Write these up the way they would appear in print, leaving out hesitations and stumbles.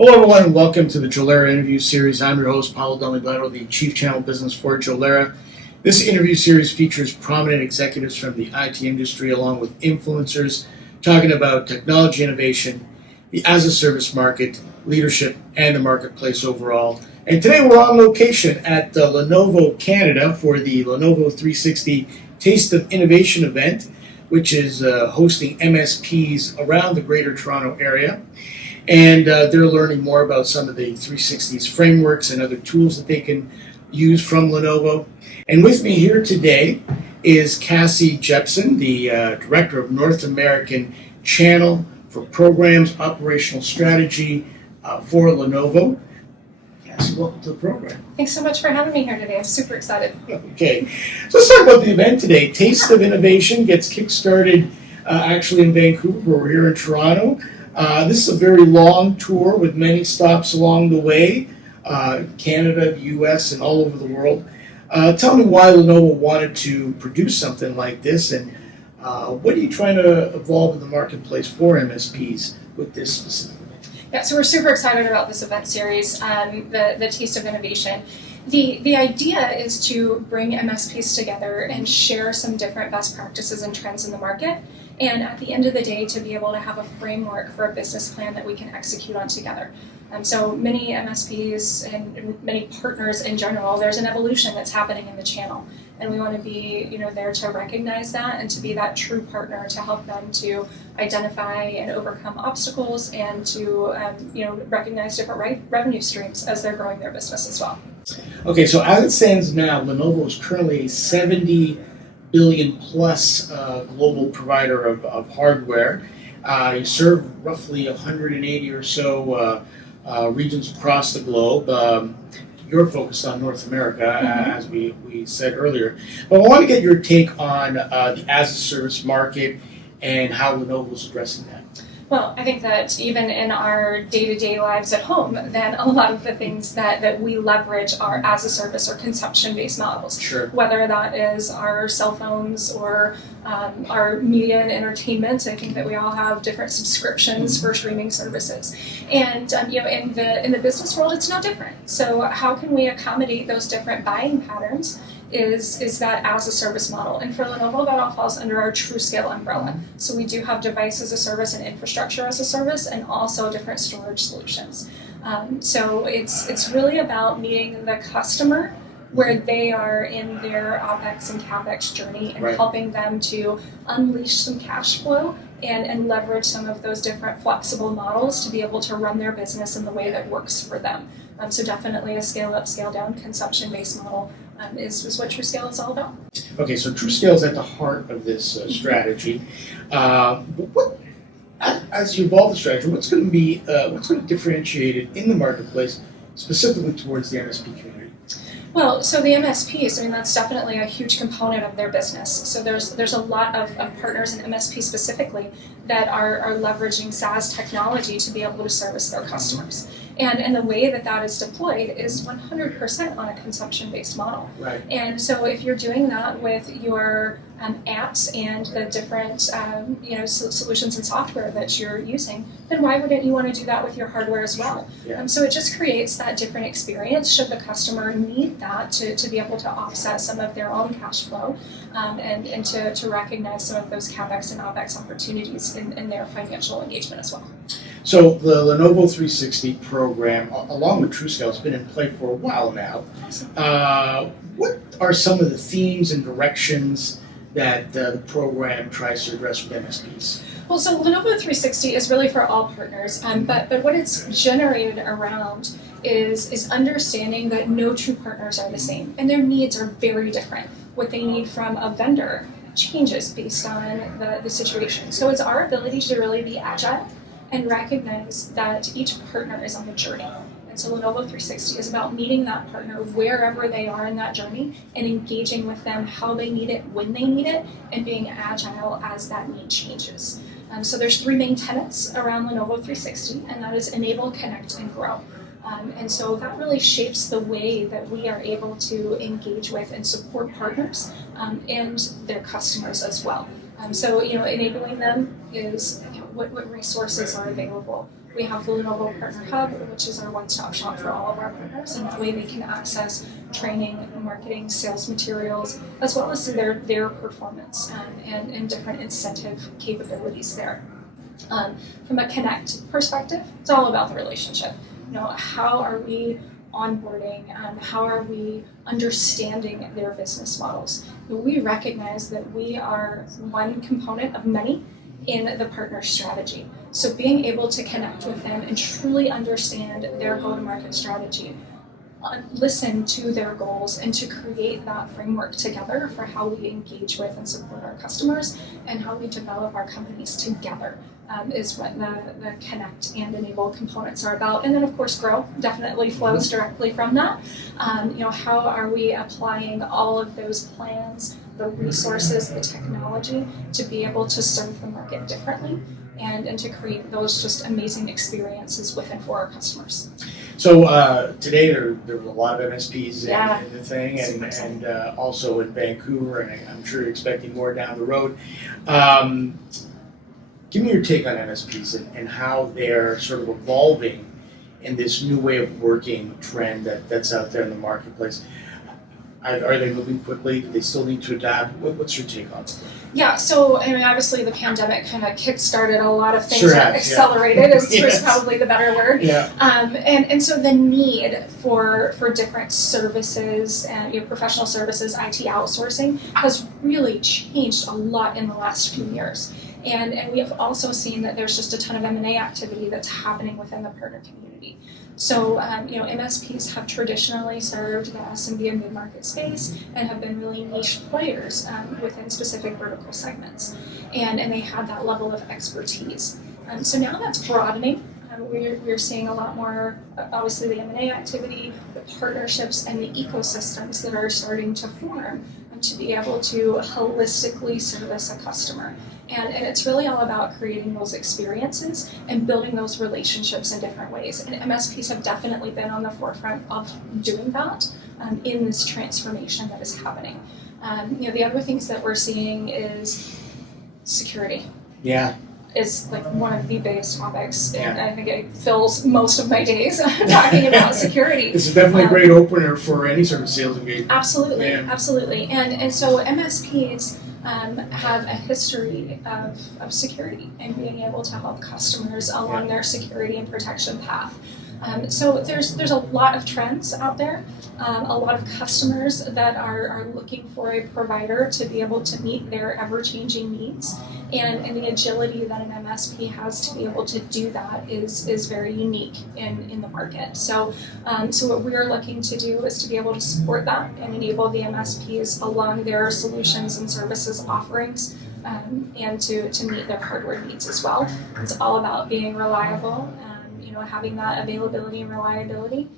Hello everyone and welcome to the Jolera interview series. I'm your host, Paolo Del Nibletto, the Chief Channel Business for Jolera. This interview series features prominent executives from the IT industry along with influencers talking about technology innovation, the as-a-service market, leadership, and the marketplace overall. And today we're on location at Lenovo Canada for the Lenovo 360 Taste of Innovation event, which is hosting MSPs around the Greater Toronto area. And they're learning more about some of the 360's frameworks and other tools that they can use from Lenovo. And with me here today is Cassie Jeppson, the Director of North American Channel for Programs Operational Strategy for Lenovo. Cassie, welcome to the program. Thanks so much for having me here today. I'm super excited. Okay, so let's talk about the event today. Taste of Innovation gets kick-started actually in Vancouver, but we're here in Toronto. This is a very long tour with many stops along the way, Canada, the US, and all over the world. Tell me why Lenovo wanted to produce something like this, and what are you trying to evolve in the marketplace for MSPs with this specifically? Yeah, so we're super excited about this event series, the Taste of Innovation. The idea is to bring MSPs together and share some different best practices and trends in the market, and at the end of the day to be able to have a framework for a business plan that we can execute on together. So many MSPs and many partners in general, there's an evolution that's happening in the channel, and we want to be there to recognize that and to be that true partner to help them to identify and overcome obstacles and to recognize different revenue streams as they're growing their business as well. Okay, so as it stands now, Lenovo is currently a 70 billion plus global provider of hardware. You serve roughly 180 or so regions across the globe. You're focused on North America, as we said earlier. But I want to get your take on the as-a-service market and how Lenovo is addressing that. Well, I think that even in our day-to-day lives at home, then a lot of the things that we leverage are as-a-service or consumption-based models. Sure. Whether that is our cell phones or our media and entertainment, I think that we all have different subscriptions for streaming services. And in the business world, it's no different. So how can we accommodate those different buying patterns? Is that as a service model. And for Lenovo, that all falls under our TrueScale umbrella. So we do have device as a service and infrastructure as a service and also different storage solutions. So it's really about meeting the customer where they are in their OpEx and CapEx journey and helping them to unleash some cash flow and leverage some of those different flexible models to be able to run their business in the way that works for them. So definitely a scale up, scale down, consumption-based model is what TrueScale is all about. Okay, so TrueScale is at the heart of this strategy. As you evolve the strategy, what's going to differentiate it in the marketplace, specifically towards the MSP community? Well, so the MSPs, that's definitely a huge component of their business. So there's a lot of partners in MSP specifically that are leveraging SaaS technology to be able to service their customers. And the way that is deployed is 100% on a consumption-based model. Right. And so if you're doing that with your apps and the different solutions and software that you're using, then why wouldn't you want to do that with your hardware as well? Yeah. So it just creates that different experience should the customer need that to be able to offset some of their own cash flow and to recognize some of those CapEx and OpEx opportunities in their financial engagement as well. So the Lenovo 360 program, along with TrueScale, has been in play for a while now. Awesome. What are some of the themes and directions that the program tries to address with MSPs? Well, so Lenovo 360 is really for all partners, but what it's generated around is understanding that no two partners are the same, and their needs are very different. What they need from a vendor changes based on the situation. So it's our ability to really be agile and recognize that each partner is on a journey. And so Lenovo 360 is about meeting that partner wherever they are in that journey and engaging with them how they need it, when they need it, and being agile as that need changes. So there's three main tenets around Lenovo 360, and that is enable, connect, and grow. And so that really shapes the way that we are able to engage with and support partners and their customers as well. So enabling them is what resources are available, We have the Lenovo Partner Hub, which is our one-stop shop for all of our partners, and that way they can access training, marketing, sales materials, as well as their performance and different incentive capabilities there. From a connect perspective, it's all about the relationship. How are we onboarding? How are we understanding their business models? We recognize that we are one component of many in the partner strategy. So being able to connect with them and truly understand their go-to-market strategy, listen to their goals, and to create that framework together for how we engage with and support our customers and how we develop our companies together is what the connect and enable components are about. And then of course grow definitely flows directly from that. How are we applying all of those plans, the resources, the technology to be able to serve the market differently and to create those just amazing experiences with and for our customers. So today there was a lot of MSPs in the thing, and also in Vancouver, and I'm sure you're expecting more down the road. Give me your take on MSPs and how they're sort of evolving in this new way of working trend that's out there in the marketplace. Are they moving quickly? Do they still need to adapt? What's your take on it? Yeah, so obviously the pandemic kind of kick-started a lot of things, accelerated is probably the better word. Yeah. And so the need for different services and professional services, IT outsourcing has really changed a lot in the last few years. And we have also seen that there's just a ton of M&A activity that's happening within the partner community. So, MSPs have traditionally served the SMB and mid-market space and have been really niche players within specific vertical segments. And they had that level of expertise. So now that's broadening. We're seeing a lot more, obviously, the M&A activity, the partnerships, and the ecosystems that are starting to form to be able to holistically service a customer. And it's really all about creating those experiences and building those relationships in different ways. And MSPs have definitely been on the forefront of doing that in this transformation that is happening. The other things that we're seeing is security. Yeah. Is like one of the biggest topics, and I think it fills most of my days talking about security. It's definitely a great opener for any sort of sales engagement. Absolutely, absolutely. And so MSPs have a history of security and being able to help customers along their security and protection path. So there's a lot of trends out there, a lot of customers that are looking for a provider to be able to meet their ever-changing needs, and the agility that an MSP has to be able to do that is very unique in the market. So what we're looking to do is to be able to support that and enable the MSPs along their solutions and services offerings, and to meet their hardware needs as well. It's all about being reliable, having that availability and reliability,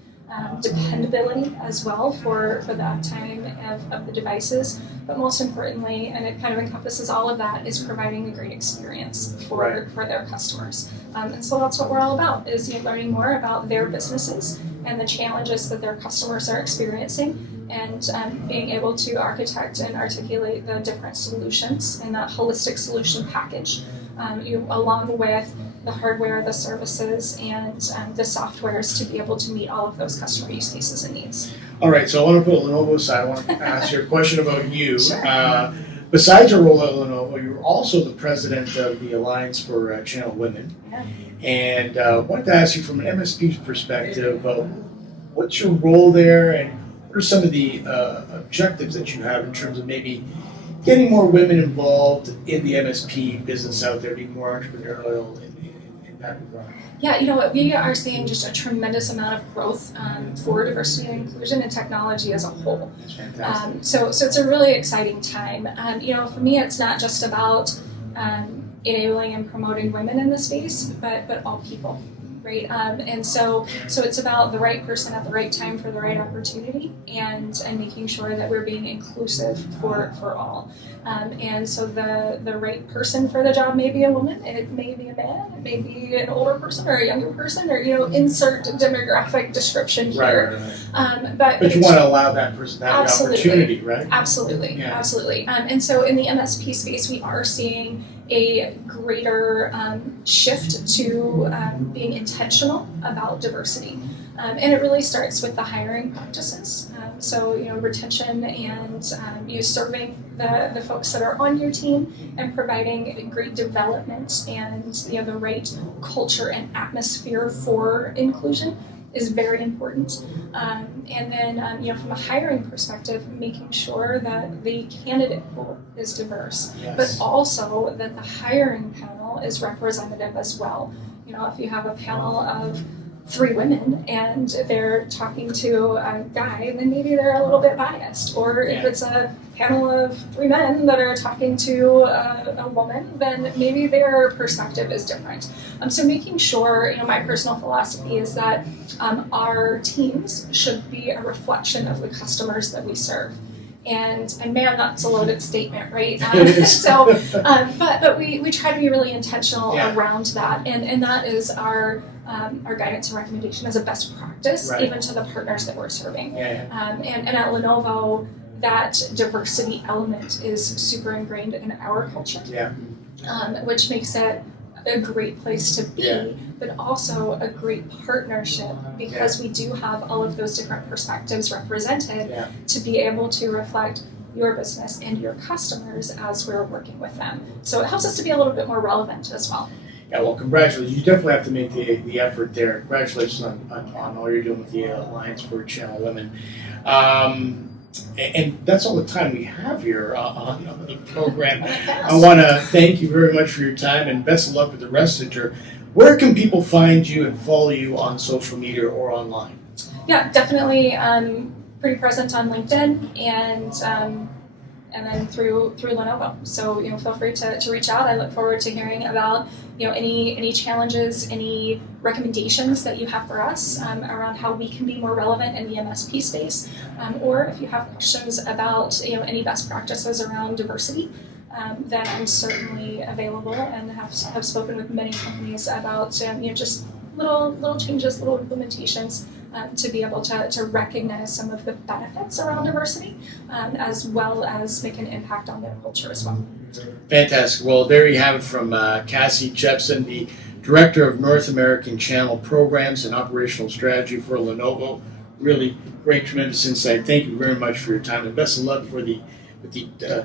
dependability as well for the uptime of the devices, but most importantly, and it kind of encompasses all of that, is providing a great experience for their customers. And so that's what we're all about, is learning more about their businesses and the challenges that their customers are experiencing, and being able to architect and articulate the different solutions in that holistic solution package, along with the hardware, the services, and the softwares to be able to meet all of those customer use cases and needs. All right, so I want to put Lenovo aside. I want to ask you a question about you. Sure. Besides your role at Lenovo, you're also the president of the Alliance for Channel Women. Yeah. And I wanted to ask you from an MSP's perspective, what's your role there, and what are some of the objectives that you have in terms of maybe getting more women involved in the MSP business out there, being more entrepreneurial in that regard? Yeah, we are seeing just a tremendous amount of growth for diversity and inclusion and technology as a whole. That's fantastic. So it's a really exciting time. For me, it's not just about enabling and promoting women in the space, but all people. right? And so it's about the right person at the right time for the right opportunity, and making sure that we're being inclusive for all. And so the right person for the job may be a woman, it may be a man, it may be an older person or a younger person, or insert demographic description here. Right. But you want to allow that person to have absolutely. the opportunity, right? Absolutely, Yeah. absolutely. And so in the MSP space, we are seeing a greater shift to being intentional about diversity. And it really starts with the hiring practices. So retention and serving the folks that are on your team, and providing great development and the right culture and atmosphere for inclusion is very important. And then from a hiring perspective, making sure that the candidate pool is diverse, Yes. but also that the hiring panel is representative as well. If you have a panel of 3 women and they're talking to a guy, then maybe they're a little bit biased. Or if it's a panel of 3 men that are talking to a woman, then maybe their perspective is different. So making sure, my personal philosophy is that our teams should be a reflection of the customers that we serve. And man, that's a loaded statement, right? But we try to be really intentional around that, and that is our guidance and recommendation as a best practice, right. even to the partners that we're serving. Yeah. And at Lenovo, that diversity element is super ingrained in our culture, which makes it a great place to be, but also a great partnership, because we do have all of those different perspectives represented to be able to reflect your business and your customers as we're working with them. So it helps us to be a little bit more relevant as well. Yeah, well, congratulations. You definitely have to make the effort there. Congratulations on all you're doing with the Alliance for Channel Women. And that's all the time we have here on the program. I want to thank you very much for your time, and best of luck with the rest of the tour. Where can people find you and follow you on social media or online? Yeah, definitely pretty present on LinkedIn and then through Lenovo. So feel free to reach out. I look forward to hearing about any challenges, any recommendations that you have for us around how we can be more relevant in the MSP space, or if you have questions about any best practices around diversity. Then I'm certainly available, and have spoken with many companies about just little changes, little implementations to be able to recognize some of the benefits around diversity, as well as make an impact on their culture as well. Fantastic. Well, there you have it from Cassie Jeppson, the Director of North American Channel Programs and Operational Strategy for Lenovo. Really great, tremendous insight. Thank you very much for your time, and best of luck with the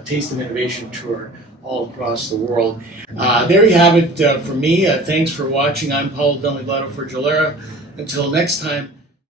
Taste of Innovation tour all across the world. There you have it from me. Thanks for watching. I'm Paolo Del Nibletto for Jolera. Until next time.